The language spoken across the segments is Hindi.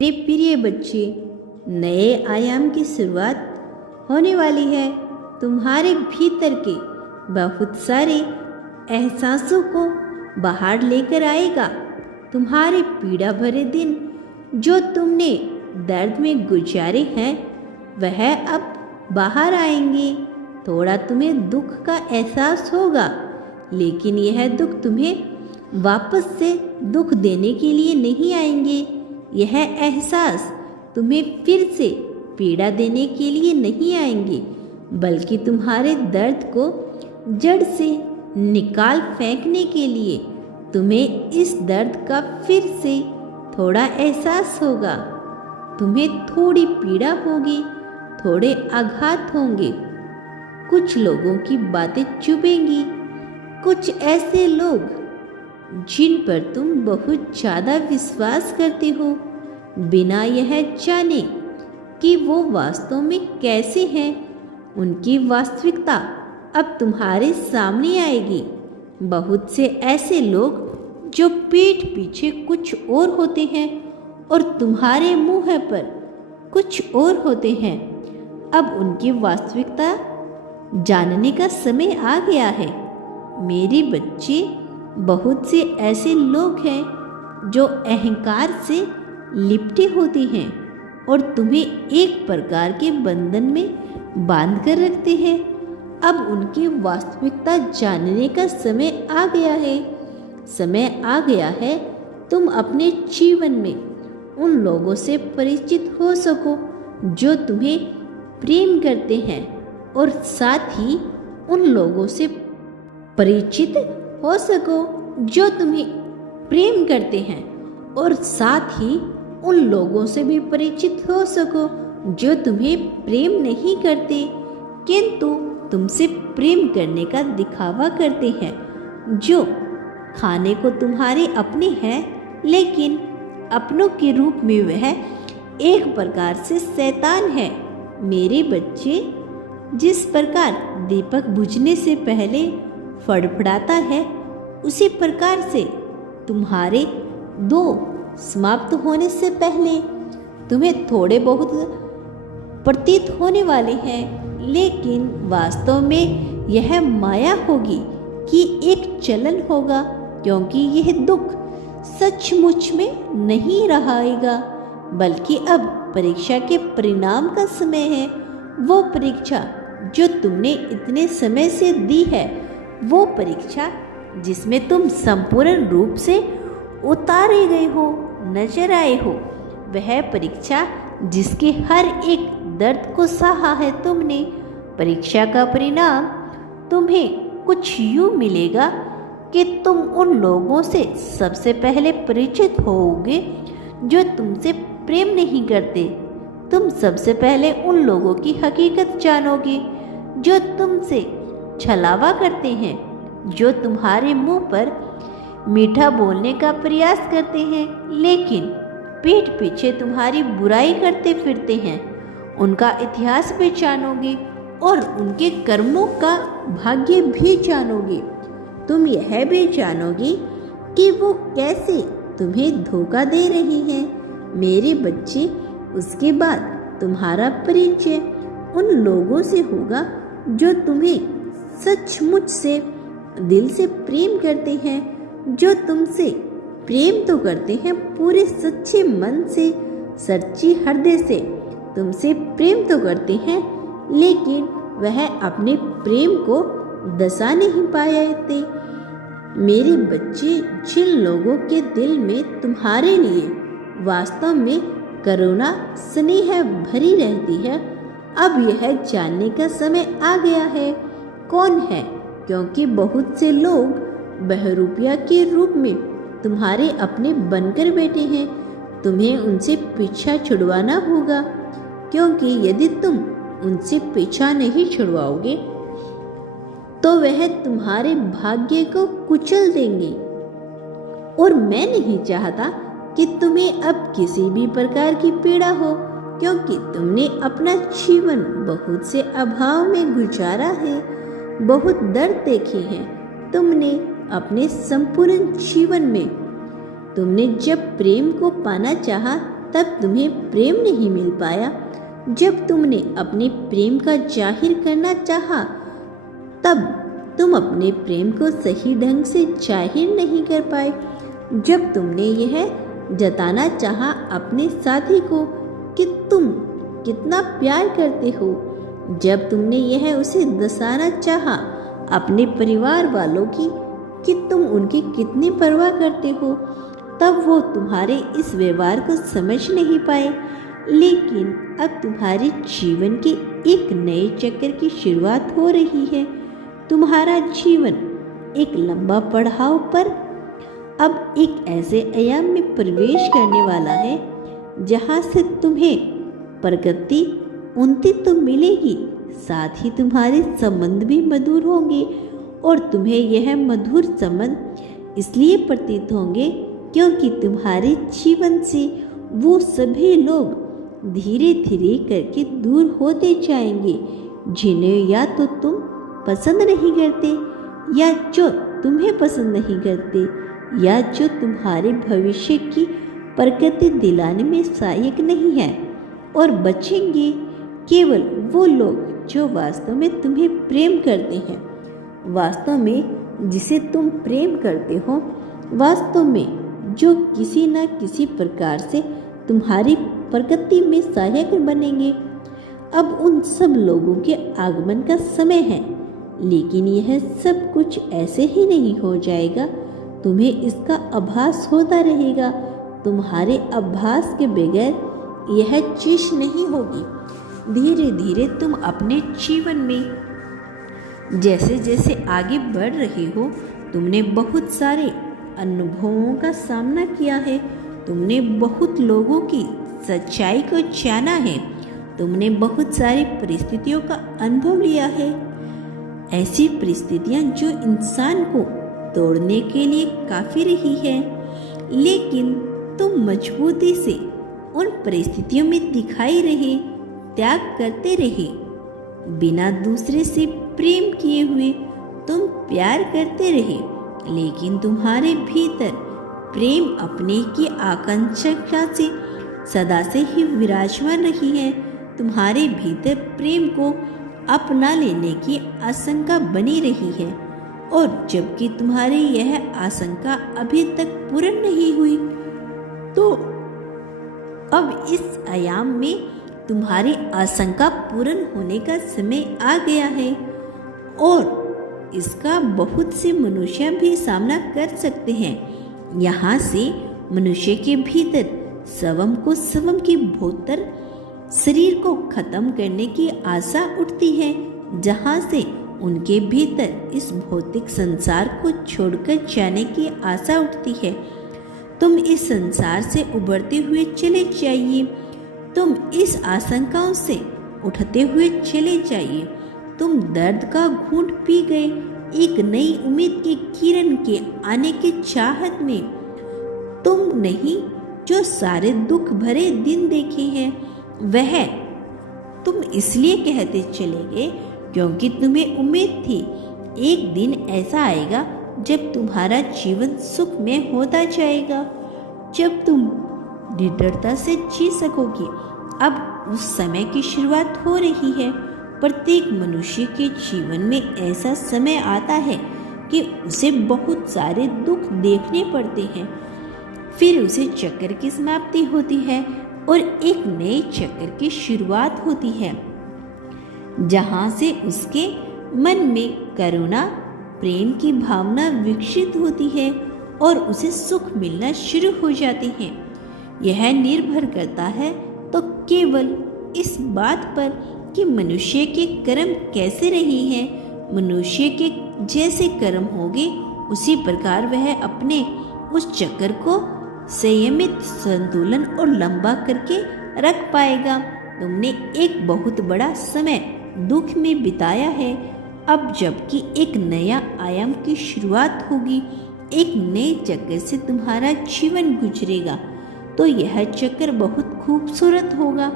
मेरे प्रिय बच्चे, नए आयाम की शुरुआत होने वाली है। तुम्हारे भीतर के बहुत सारे एहसासों को बाहर लेकर आएगा। तुम्हारे पीड़ा भरे दिन जो तुमने दर्द में गुजारे हैं वह अब बाहर आएंगे। थोड़ा तुम्हें दुख का एहसास होगा, लेकिन यह दुख तुम्हें वापस से दुख देने के लिए नहीं आएंगे। यह एहसास तुम्हें फिर से पीड़ा देने के लिए नहीं आएंगे, बल्कि तुम्हारे दर्द को जड़ से निकाल फेंकने के लिए। तुम्हें इस दर्द का फिर से थोड़ा एहसास होगा। तुम्हें थोड़ी पीड़ा होगी, थोड़े आघात होंगे। कुछ लोगों की बातें चुभेंगी। कुछ ऐसे लोग जिन पर तुम बहुत ज़्यादा विश्वास करते हो, बिना यह जाने कि वो वास्तव में कैसे हैं, उनकी वास्तविकता अब तुम्हारे सामने आएगी। बहुत से ऐसे लोग जो पीठ पीछे कुछ और होते हैं और तुम्हारे मुंह पर कुछ और होते हैं, अब उनकी वास्तविकता जानने का समय आ गया है। मेरे बच्चे, बहुत से ऐसे लोग हैं जो अहंकार से लिपटे होते हैं और तुम्हें एक प्रकार के बंधन में बांध कर रखते हैं। अब उनकी वास्तविकता जानने का समय आ गया है। समय आ गया है तुम अपने जीवन में उन लोगों से परिचित हो सको जो तुम्हें प्रेम करते हैं, और साथ ही उन लोगों से परिचित हो सको जो तुम्हें प्रेम करते हैं, और साथ ही उन लोगों से भी परिचित हो सको जो तुम्हें प्रेम नहीं करते किंतु तुमसे प्रेम करने का दिखावा करते हैं, जो खाने को तुम्हारे अपने हैं लेकिन अपनों के रूप में वह एक प्रकार से शैतान है। मेरे बच्चे, जिस प्रकार दीपक बुझने से पहले फड़फड़ाता है, उसी प्रकार से तुम्हारे दो समाप्त होने से पहले तुम्हें थोड़े बहुत प्रतीत होने वाले हैं, लेकिन वास्तव में यह माया होगी कि एक चलन होगा, क्योंकि यह दुख सचमुच में नहीं रहेगा, बल्कि अब परीक्षा के परिणाम का समय है। वो परीक्षा जो तुमने इतने समय से दी है, वो परीक्षा जिसमें तुम संपूर्ण रूप से उतारे गए हो, नजर आए हो, वह परीक्षा जिसके हर एक दर्द को सहा है तुमने। परीक्षा का परिणाम तुम्हें कुछ यूं मिलेगा कि तुम उन लोगों से सबसे पहले परिचित होोगे जो तुमसे प्रेम नहीं करते। तुम सबसे पहले उन लोगों की हकीकत जानोगे जो तुमसे छलावा करते हैं, जो तुम्हारे मुंह पर मीठा बोलने का प्रयास करते हैं लेकिन पीठ पीछे तुम्हारी बुराई करते फिरते हैं। उनका इतिहास भी जानोगे और उनके कर्मों का भाग्य भी जानोगे। तुम यह भी जानोगे कि वो कैसे तुम्हें धोखा दे रहे हैं। मेरे बच्चे, उसके बाद तुम्हारा परिचय उन लोगों से होगा जो तुम्हें सचमुच से दिल से प्रेम करते हैं, जो तुमसे प्रेम तो करते हैं पूरे सच्चे मन से, सच्ची हृदय से तुमसे प्रेम तो करते हैं, लेकिन वह अपने प्रेम को दसा नहीं पाते। मेरे बच्चे, जिन लोगों के दिल में तुम्हारे लिए वास्तव में करुणा स्नेह भरी रहती है, अब यह जानने का समय आ गया है कौन है, क्योंकि बहुत से लोग बहरूपिया के रूप में तुम्हारे अपने बनकर बैठे हैं। तुम्हें उनसे पीछा छुड़वाना होगा, क्योंकि यदि तुम उनसे पीछा नहीं छुड़वाओगे तो वह तुम्हारे भाग्य को कुचल देंगे। और मैं नहीं चाहता कि तुम्हें अब किसी भी प्रकार की पीड़ा हो, क्योंकि तुमने अपना जीवन बहुत से अभाव में गुजारा है, बहुत दर्द देखे हैं तुमने अपने संपूर्ण जीवन में। तुमने जब प्रेम को पाना चाहा तब तुम्हें प्रेम नहीं मिल पाया। जब तुमने अपने प्रेम का जाहिर करना चाहा, तब तुम अपने प्रेम को सही ढंग से जाहिर नहीं कर पाए। जब तुमने यह जताना चाहा अपने साथी को कि तुम कितना प्यार करते हो, जब तुमने यह उसे दर्शाना चाहा अपने परिवार वालों की कि तुम उनकी कितनी परवाह करते हो, तब वो तुम्हारे इस व्यवहार को समझ नहीं पाए। लेकिन अब तुम्हारे जीवन के एक नए चक्र की शुरुआत हो रही है। तुम्हारा जीवन एक लंबा पड़ाव पर अब एक ऐसे आयाम में प्रवेश करने वाला है जहाँ से तुम्हें प्रगति उन्नति तो मिलेगी, साथ ही तुम्हारे संबंध भी मधुर होंगे। और तुम्हें यह मधुर संबंध इसलिए प्रतीत होंगे क्योंकि तुम्हारे जीवन से वो सभी लोग धीरे धीरे करके दूर होते जाएंगे जिन्हें या तो तुम पसंद नहीं करते, या जो तुम्हें पसंद नहीं करते, या जो तुम्हारे भविष्य की प्रगति दिलाने में सहायक नहीं है। और बचेंगे केवल वो लोग जो वास्तव में तुम्हें प्रेम करते हैं, वास्तव में जिसे तुम प्रेम करते हो, वास्तव में जो किसी न किसी प्रकार से तुम्हारी प्रगति में सहायक बनेंगे। अब उन सब लोगों के आगमन का समय है, लेकिन यह सब कुछ ऐसे ही नहीं हो जाएगा। तुम्हें इसका आभास होता रहेगा। तुम्हारे आभास के बगैर यह चीज नहीं होगी। धीरे धीरे तुम अपने जीवन में जैसे जैसे आगे बढ़ रहे हो, तुमने बहुत सारे अनुभवों का सामना किया है। तुमने बहुत लोगों की सच्चाई को जाना है। तुमने बहुत सारी परिस्थितियों का अनुभव लिया है, ऐसी परिस्थितियां जो इंसान को तोड़ने के लिए काफी रही है, लेकिन तुम मजबूती से उन परिस्थितियों में दिखाई रहे, त्याग करते रहे। बिना दूसरे से प्रेम किए हुए तुम प्यार करते रहे, लेकिन तुम्हारे भीतर प्रेम अपने की आकांक्षा से सदा से ही विराजमान रही है। तुम्हारे भीतर प्रेम को अपना लेने की आशंका बनी रही है, और जबकि तुम्हारी यह आशंका अभी तक पूर्ण नहीं हुई, तो अब इस आयाम में तुम्हारी आशंका पूर्ण होने का समय आ गया है। और इसका बहुत से मनुष्य भी सामना कर सकते हैं। यहाँ से मनुष्य के भीतर स्वयं को स्वयं के भीतर शरीर को खत्म करने की आशा उठती है, जहाँ से उनके भीतर इस भौतिक संसार को छोड़कर जाने की आशा उठती है। तुम इस संसार से उभरते हुए चले जाइए। तुम इस आशंकाओं से उठते हुए चले जाइए। तुम दर्द का घूंट पी गए। एक नई उम्मीद की किरण के आने की चाहत में तुम नहीं जो सारे दुख भरे दिन देखे हैं, वह तुम इसलिए कहते चले गए क्योंकि तुम्हें उम्मीद थी एक दिन ऐसा आएगा जब तुम्हारा जीवन सुख में होता जाएगा, जब तुम निडरता से जी सकोगे। अब उस समय की शुरुआत हो रही है। प्रत्येक मनुष्य के जीवन में ऐसा समय आता है कि उसे बहुत सारे दुख देखने पड़ते हैं, फिर उसे चक्र की समाप्ति होती है और एक नए चक्र की शुरुआत होती है, जहाँ से उसके मन में करुणा प्रेम की भावना विकसित होती है और उसे सुख मिलना शुरू हो जाते हैं। यह निर्भर करता है तो केवल इस बात पर कि मनुष्य के कर्म कैसे रहे हैं। मनुष्य के जैसे कर्म होंगे उसी प्रकार वह अपने उस चक्र को संयमित, संतुलन और लंबा करके रख पाएगा। तुमने एक बहुत बड़ा समय दुख में बिताया है। अब जबकि एक नया आयाम की शुरुआत होगी, एक नए चक्र से तुम्हारा जीवन गुजरेगा, तो यह चक्र बहुत खूबसूरत होगा।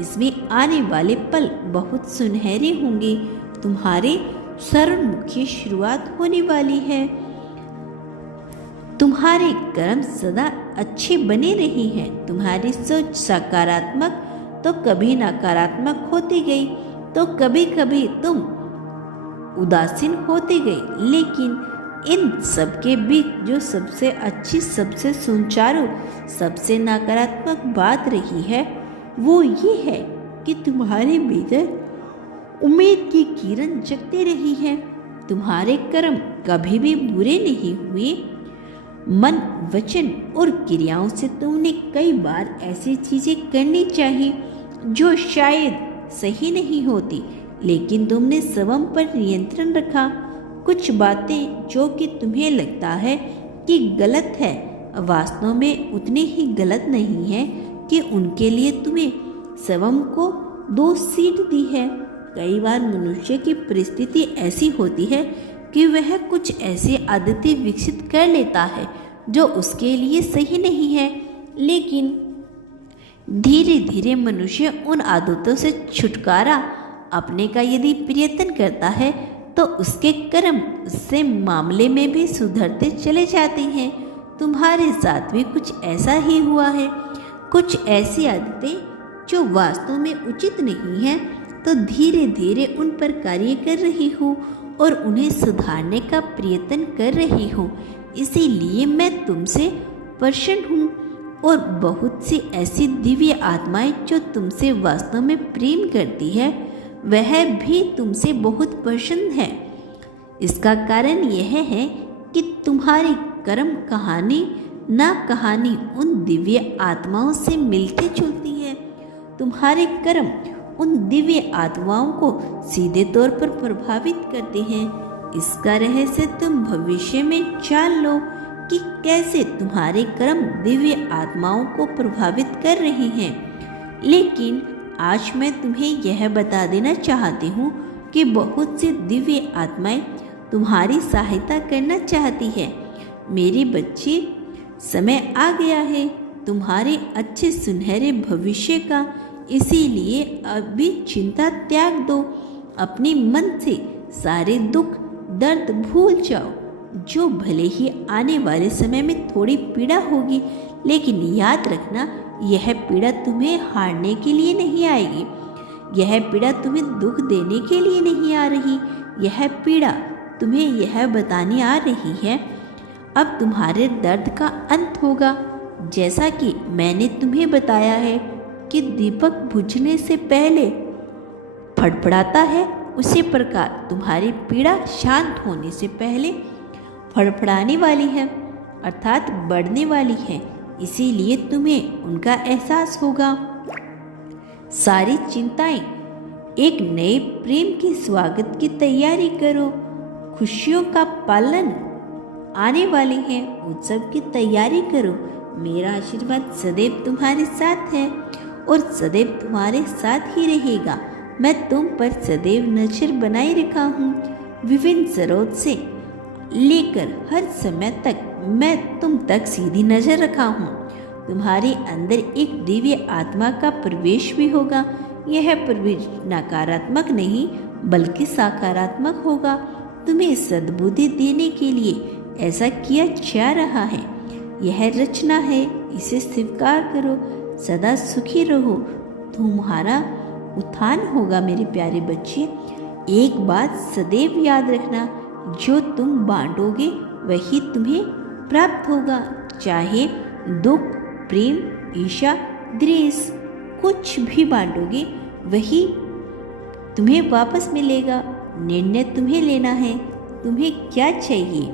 इसमें आने वाले पल बहुत सुनहरे होंगे। तुम्हारे सर्वमुखी शुरुआत होने वाली है। तुम्हारे कर्म सदा अच्छी बनी रही है। तुम्हारी सोच सकारात्मक तो कभी नकारात्मक होती गई, तो कभी कभी तुम उदासीन होती गई। लेकिन इन सब के बीच जो सबसे अच्छी, सबसे सुचारू, सबसे नकारात्मक बात रही है वो ये है कि तुम्हारे भीतर उम्मीद की किरण जगती रही है। तुम्हारे कर्म कभी भी बुरे नहीं हुए। मन, वचन और क्रियाओं से तुमने कई बार ऐसी चीजें करनी चाहिए जो शायद सही नहीं होती, लेकिन तुमने स्वयं पर नियंत्रण रखा। कुछ बातें जो कि तुम्हें लगता है कि गलत है, वास्तव में उतनी ही गलत नहीं है कि उनके लिए तुम्हें स्वयं को दोष सीट दी है। कई बार मनुष्य की परिस्थिति ऐसी होती है कि वह कुछ ऐसी आदतें विकसित कर लेता है जो उसके लिए सही नहीं है, लेकिन धीरे धीरे मनुष्य उन आदतों से छुटकारा अपने का यदि प्रयत्न करता है तो उसके कर्म उससे मामले में भी सुधरते चले जाते हैं। तुम्हारे साथ भी कुछ ऐसा ही हुआ है। कुछ ऐसी आदतें जो वास्तव में उचित नहीं है, तो धीरे धीरे उन पर कार्य कर रही हो और उन्हें सुधारने का प्रयत्न कर रही हो। इसीलिए मैं तुमसे प्रसन्न हूँ और बहुत सी ऐसी दिव्य आत्माएं जो तुमसे वास्तव में प्रेम करती है, वह भी तुमसे बहुत प्रसन्न है। इसका कारण यह है कि तुम्हारी कर्म कहानी ना कहानी उन दिव्य आत्माओं से मिलती जुलती है। तुम्हारे कर्म उन दिव्य आत्माओं को सीधे तौर पर प्रभावित करते हैं। इसका रहस्य तुम भविष्य में जान लो कि कैसे तुम्हारे कर्म दिव्य आत्माओं को प्रभावित कर रहे हैं। लेकिन आज मैं तुम्हें यह बता देना चाहती हूँ कि बहुत सी दिव्य आत्माएं तुम्हारी सहायता करना चाहती है। मेरे बच्चे, समय आ गया है तुम्हारे अच्छे सुनहरे भविष्य का। इसीलिए अभी चिंता त्याग दो। अपने मन से सारे दुख दर्द भूल जाओ। जो भले ही आने वाले समय में थोड़ी पीड़ा होगी, लेकिन याद रखना यह पीड़ा तुम्हें हारने के लिए नहीं आएगी। यह पीड़ा तुम्हें दुख देने के लिए नहीं आ रही। यह पीड़ा तुम्हें यह बताने आ रही है अब तुम्हारे दर्द का अंत होगा। जैसा कि मैंने तुम्हें बताया है कि दीपक बुझने से पहले फड़फड़ाता है, उसी प्रकार तुम्हारी पीड़ा शांत होने से पहले फड़फड़ाने वाली है, अर्थात बढ़ने वाली है। इसीलिए तुम्हें उनका एहसास होगा। सारी चिंताएं एक नए प्रेम के स्वागत की तैयारी करो। खुशियों का पालन आने वाले हैं, उत्सव की तैयारी करो। मेरा आशीर्वाद सदैव तुम्हारे साथ है और सदैव तुम्हारे साथ ही रहेगा। मैं तुम पर सदैव नजर बनाए रखा हूँ। विभिन्न स्रोत से लेकर हर समय तक मैं तुम तक सीधी नजर रखा हूँ। तुम्हारे अंदर एक दिव्य आत्मा का प्रवेश भी होगा। यह प्रवेश नकारात्मक नहीं बल्कि सकारात्मक होगा। तुम्हें सद्बुद्धि देने के लिए ऐसा किया जा रहा है। यह रचना है, इसे स्वीकार करो। सदा सुखी रहो। तुम्हारा उत्थान होगा मेरे प्यारे बच्चे। एक बात सदैव याद रखना, जो तुम बांटोगे वही तुम्हें प्राप्त होगा। चाहे दुख, प्रेम, ईर्ष्या, द्वेष, कुछ भी बांटोगे वही तुम्हें वापस मिलेगा। निर्णय तुम्हें लेना है, तुम्हें क्या चाहिए।